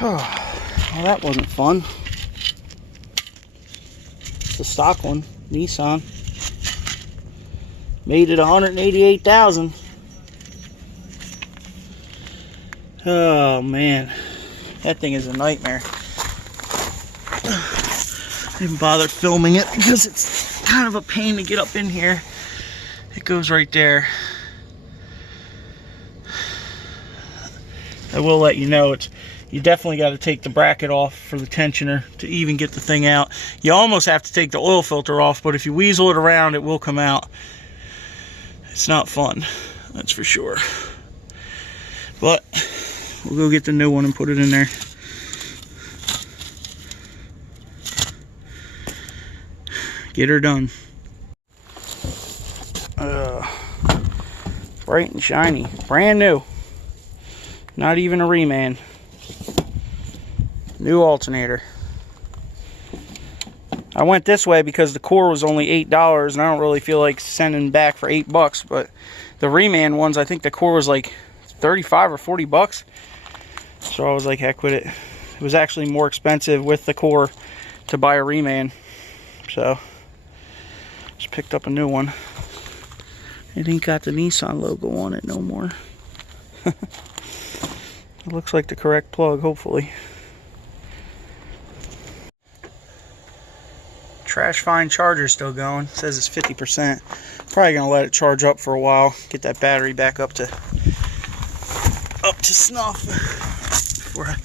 Well, that wasn't fun. It's the stock one, Nissan. Made it 188,000. Oh man, that thing is a nightmare. Didn't bother filming it because it's kind of a pain to get up in here. It goes right there. I will let you know, you definitely got to take the bracket off for the tensioner to even get the thing out. You almost have to take the oil filter off, but if you weasel it around, it will come out. It's not fun, that's for sure. But we'll go get the new one and put it in there. Get her done. Bright and shiny, brand new. Not even a reman. New alternator. I went this way because the core was only $8 and I don't really feel like sending back for $8, but the reman ones, I think the core was like 35 or 40 bucks. So I was like, heck with it. It was actually more expensive with the core to buy a reman. So just picked up a new one. It ain't got the Nissan logo on it no more. It looks like the correct plug, hopefully. Trash find charger still going. It says it's 50%. Probably gonna let it charge up for a while. Get that battery back up to snuff. Before I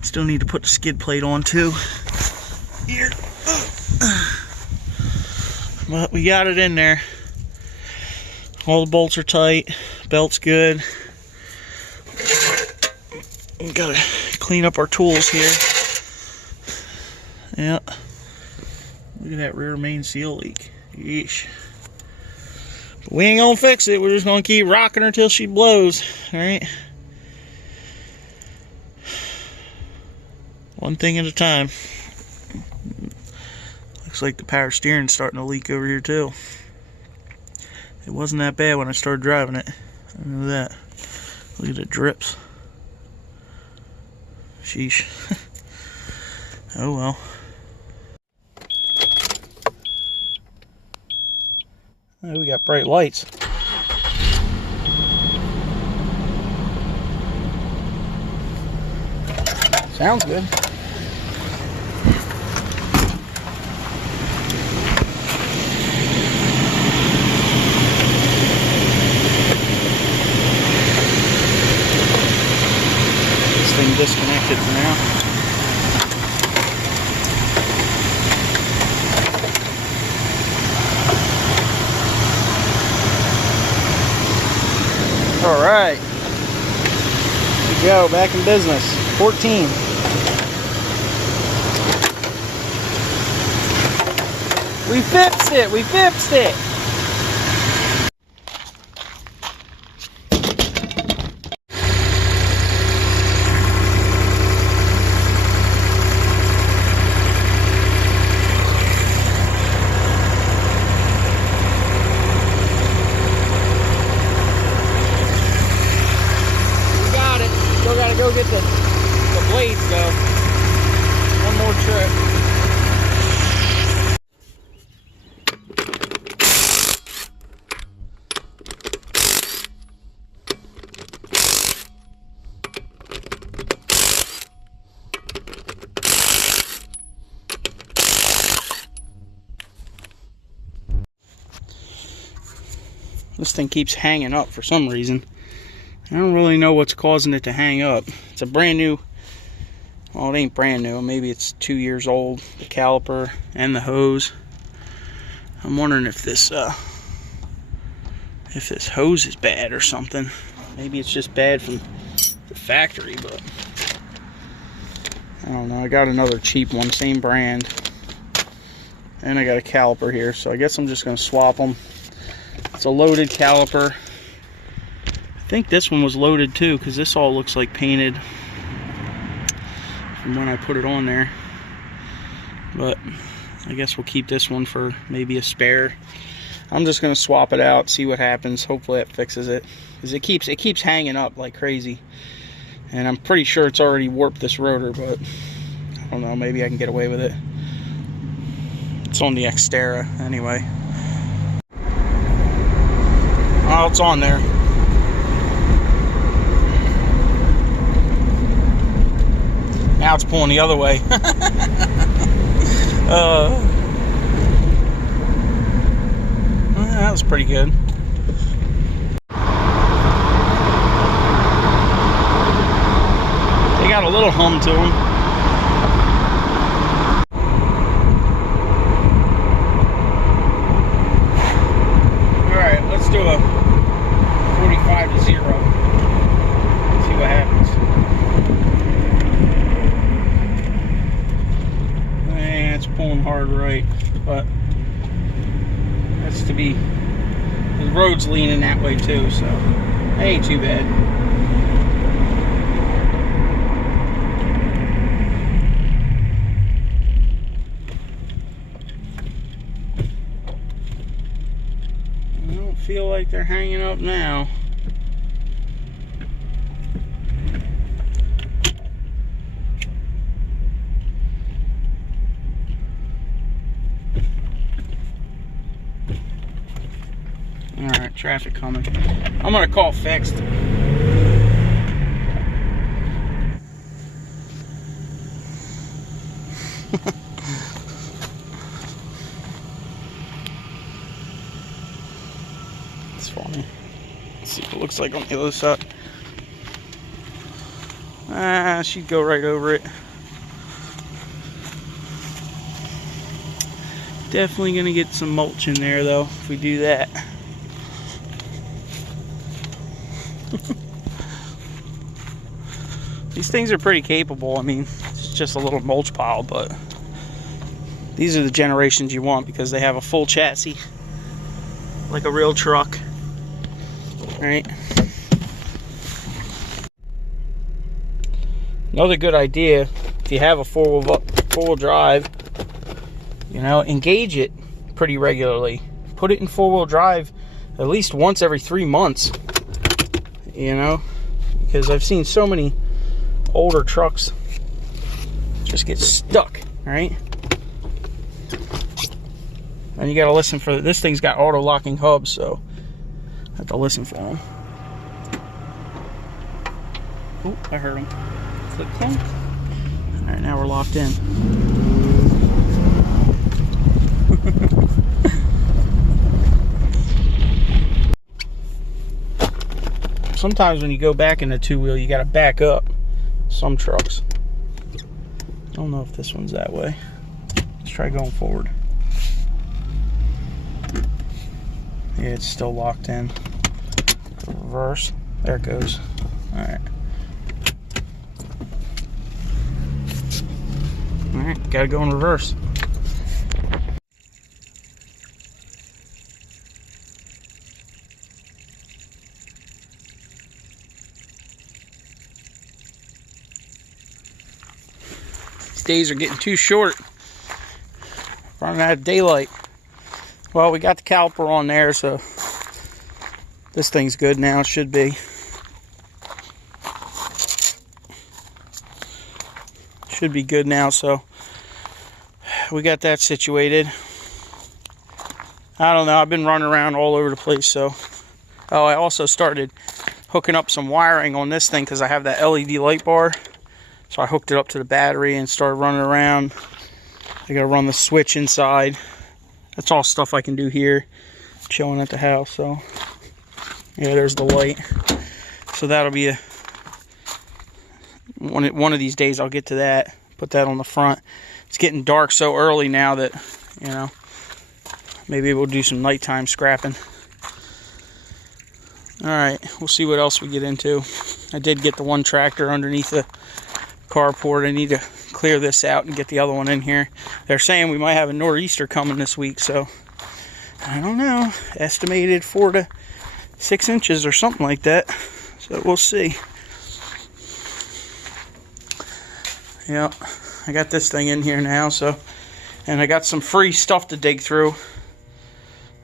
still need to put the skid plate on too. Here. But we got it in there. All the bolts are tight. Belt's good. We gotta clean up our tools here. Yeah. Look at that rear main seal leak. Yeesh. But we ain't gonna fix it. We're just gonna keep rocking her till she blows. Alright? One thing at a time. Looks like the power steering's starting to leak over here too. It wasn't that bad when I started driving it. I know that. Look at the drips. Sheesh. Oh well. Oh, we got bright lights. Sounds good. Disconnected for now. All right, here we go, back in business. 14. We fixed it. We fixed it. Go get the blades go. One more trip. This thing keeps hanging up for some reason. I don't really know what's causing it to hang up. It's a brand new, well, it ain't brand new, maybe it's 2 years old, the caliper and the hose. I'm wondering if this hose is bad or something. Maybe it's just bad from the factory, but I don't know. I got another cheap one, same brand, and I got a caliper here, so I guess I'm just going to swap them. It's a loaded caliper. I think this one was loaded too, because this all looks like painted from when I put it on there. But I guess we'll keep this one for maybe a spare. I'm just gonna swap it out, see what happens. Hopefully that fixes it, because it keeps hanging up like crazy, And I'm pretty sure it's already warped this rotor, but I don't know, maybe I can get away with it. It's on the Xterra anyway. Oh, it's on there. Now it's pulling the other way. That was pretty good. They got a little hum to them. Alright, let's do a 45 to 0. See what happens. It's pulling hard right, but that's to be, the road's leaning that way too, so that ain't too bad. I don't feel like they're hanging up now. Alright, traffic coming. I'm gonna call fixed. It's funny. Let's see what it looks like on the other side. She'd go right over it. Definitely gonna get some mulch in there though if we do that. These things are pretty capable. I mean, it's just a little mulch pile, but these are the generations you want because they have a full chassis, like a real truck. All right. Another good idea, if you have a four-wheel drive, you know, engage it pretty regularly. Put it in four-wheel drive at least once every 3 months. You know, because I've seen so many older trucks just get stuck, right? And you got to listen for this thing's got auto locking hubs, so I have to listen for them. Oh, I heard them. Click, clunk. All right, now we're locked in. Sometimes when you go back in the two-wheel, you got to back up. Some trucks. I don't know if this one's that way. Let's try going forward. Yeah, it's still locked in. Reverse. There it goes. Alright. Alright, gotta go in reverse. Days are getting too short. Running out of daylight. Well, we got the caliper on there, so this thing's good now. It should be. Should be good now, so we got that situated. I don't know. I've been running around all over the place, so. Oh, I also started hooking up some wiring on this thing because I have that LED light bar. So I hooked it up to the battery and started running around. I gotta run the switch inside. That's all stuff I can do here, chilling at the house. So yeah, there's the light. So that'll be a one of these days. I'll get to that. Put that on the front. It's getting dark so early now that, you know, maybe we'll do some nighttime scrapping. All right, we'll see what else we get into. I did get the one tractor underneath the carport. I need to clear this out and get the other one in here. They're saying we might have a nor'easter coming this week, so I don't know. Estimated 4 to 6 inches or something like that. So we'll see. Yeah, I got this thing in here now, so, and I got some free stuff to dig through.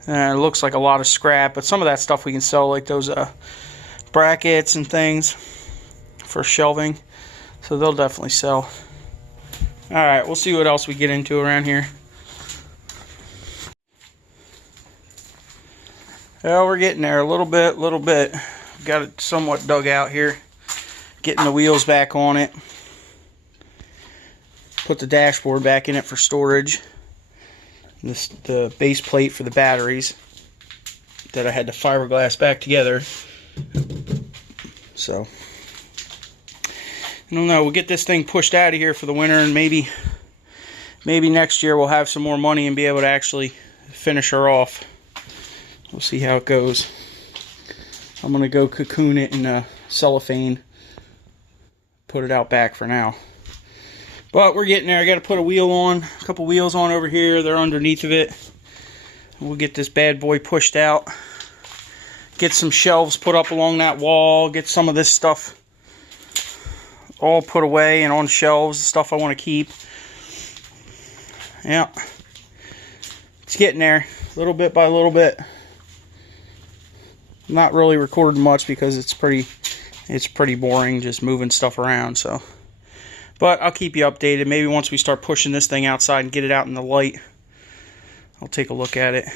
It looks like a lot of scrap, but some of that stuff we can sell, like those brackets and things for shelving, so they'll definitely sell. All right, we'll see what else we get into around here. Well, we're getting there a little bit. Got it somewhat dug out here. Getting the wheels back on it. Put the dashboard back in it for storage. The base plate for the batteries that I had to fiberglass back together. So, I don't know. We'll get this thing pushed out of here for the winter, and maybe next year we'll have some more money and be able to actually finish her off. We'll see how it goes. I'm going to go cocoon it in cellophane. Put it out back for now. But we're getting there. I got to put a couple wheels on over here. They're underneath of it. We'll get this bad boy pushed out. Get some shelves put up along that wall. Get some of this stuff all put away and on shelves. Stuff I want to keep. Yeah. It's getting there. Little bit by little bit. Not really recording much because it's pretty boring just moving stuff around, so. But I'll keep you updated. Maybe once we start pushing this thing outside and get it out in the light, I'll take a look at it.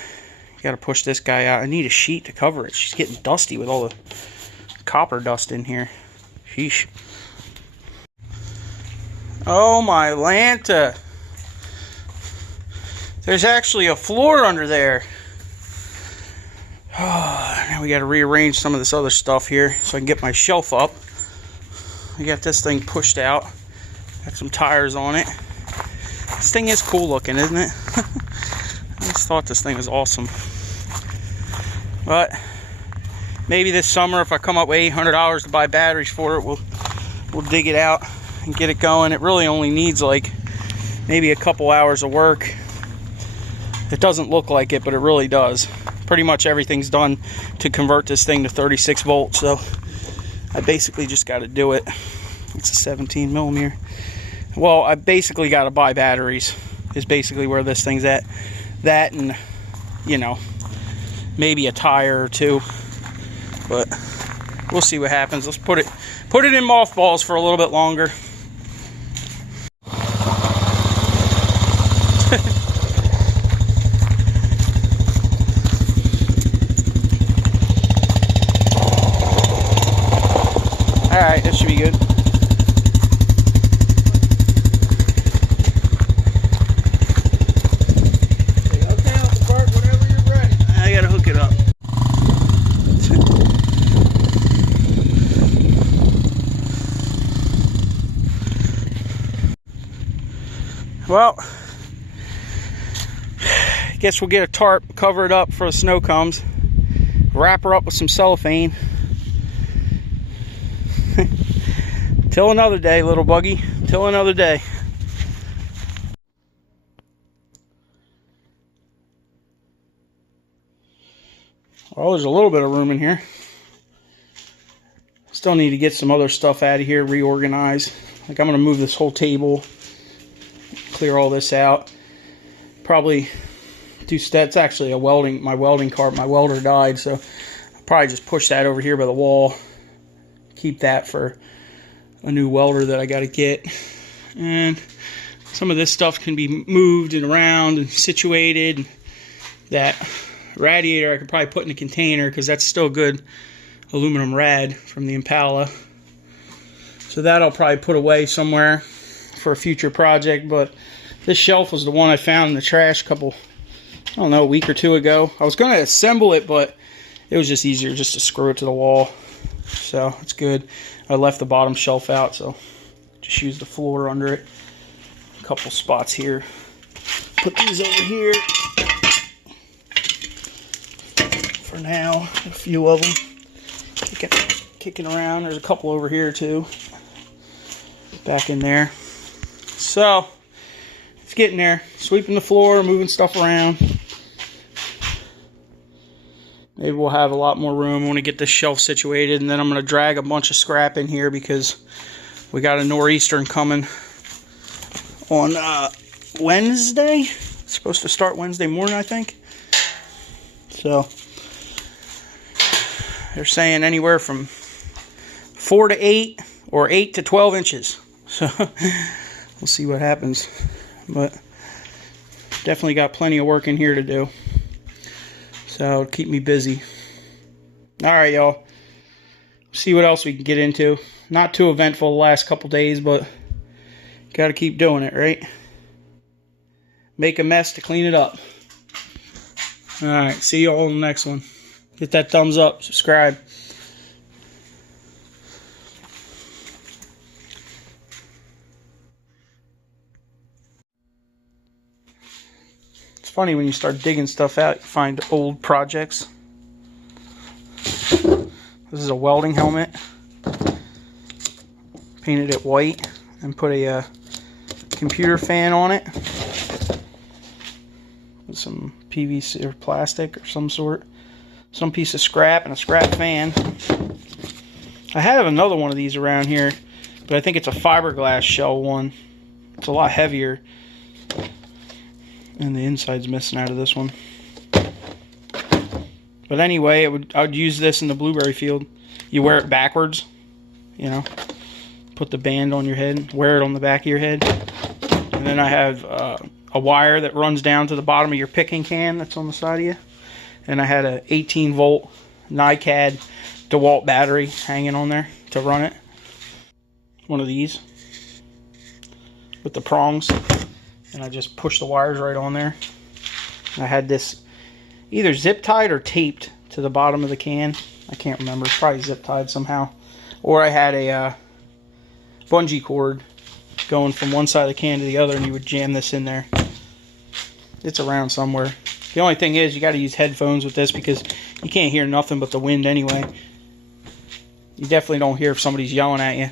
Got to push this guy out. I need a sheet to cover it. She's getting dusty with all the copper dust in here. Sheesh. Oh my Lanta. There's actually a floor under there. Oh, now we got to rearrange some of this other stuff here so I can get my shelf up. I got this thing pushed out. Got some tires on it. This thing is cool looking, isn't it? I just thought this thing was awesome. But maybe this summer, if I come up with $800 to buy batteries for it, we'll dig it out and get it going. It really only needs like maybe a couple hours of work. It doesn't look like it, but it really does. Pretty much everything's done to convert this thing to 36 volts, so I basically just got to do it. It's a 17 millimeter. Well, I basically got to buy batteries is basically where this thing's at. That and, you know, maybe a tire or two, but we'll see what happens. Let's put it in mothballs for a little bit longer. Alright, that should be good. I gotta hook it up. Well, I guess we'll get a tarp, cover it up before the snow comes, wrap her up with some cellophane. Till another day, little buggy. Till another day. Well, there's a little bit of room in here. Still need to get some other stuff out of here, reorganize. Like I'm going to move this whole table, clear all this out. Probably do that's actually a my welding cart. My welder died, so I'll probably just push that over here by the wall. Keep that for a new welder that I got to get. And some of this stuff can be moved and around and situated. That radiator I could probably put in a container because that's still good aluminum rad from the Impala. So that I'll probably put away somewhere for a future project. But this shelf was the one I found in the trash a week or two ago. I was going to assemble it, but it was just easier just to screw it to the wall. So it's good. I left the bottom shelf out, so just use the floor under it. A couple spots here. Put these over here for now. A few of them. Kicking around. There's a couple over here too. Back in there. So it's getting there. Sweeping the floor, moving stuff around. Maybe we'll have a lot more room. I want to get this shelf situated, and then I'm going to drag a bunch of scrap in here because we got a nor'easter coming on Wednesday. It's supposed to start Wednesday morning, I think. So they're saying anywhere from 4 to 8 or 8 to 12 inches. So we'll see what happens. But definitely got plenty of work in here to do. So it'll keep me busy. Alright, y'all. See what else we can get into. Not too eventful the last couple days, but got to keep doing it, right? Make a mess to clean it up. Alright, see you all in the next one. Hit that thumbs up, subscribe. It's funny when you start digging stuff out, you find old projects. This is a welding helmet. Painted it white and put a computer fan on it. With some PVC or plastic or some sort. Some piece of scrap and a scrap fan. I have another one of these around here, but I think it's a fiberglass shell one. It's a lot heavier. And the inside's missing out of this one. But anyway, I would use this in the blueberry field. You wear it backwards, you know. Put the band on your head, wear it on the back of your head. And then I have a wire that runs down to the bottom of your picking can that's on the side of you. And I had a 18 volt NiCad DeWalt battery hanging on there to run it. One of these with the prongs. And I just push the wires right on there. And I had this either zip tied or taped to the bottom of the can. I can't remember. It's probably zip tied somehow. Or I had a bungee cord going from one side of the can to the other, and you would jam this in there. It's around somewhere. The only thing is you got to use headphones with this because you can't hear nothing but the wind anyway. You definitely don't hear if somebody's yelling at you.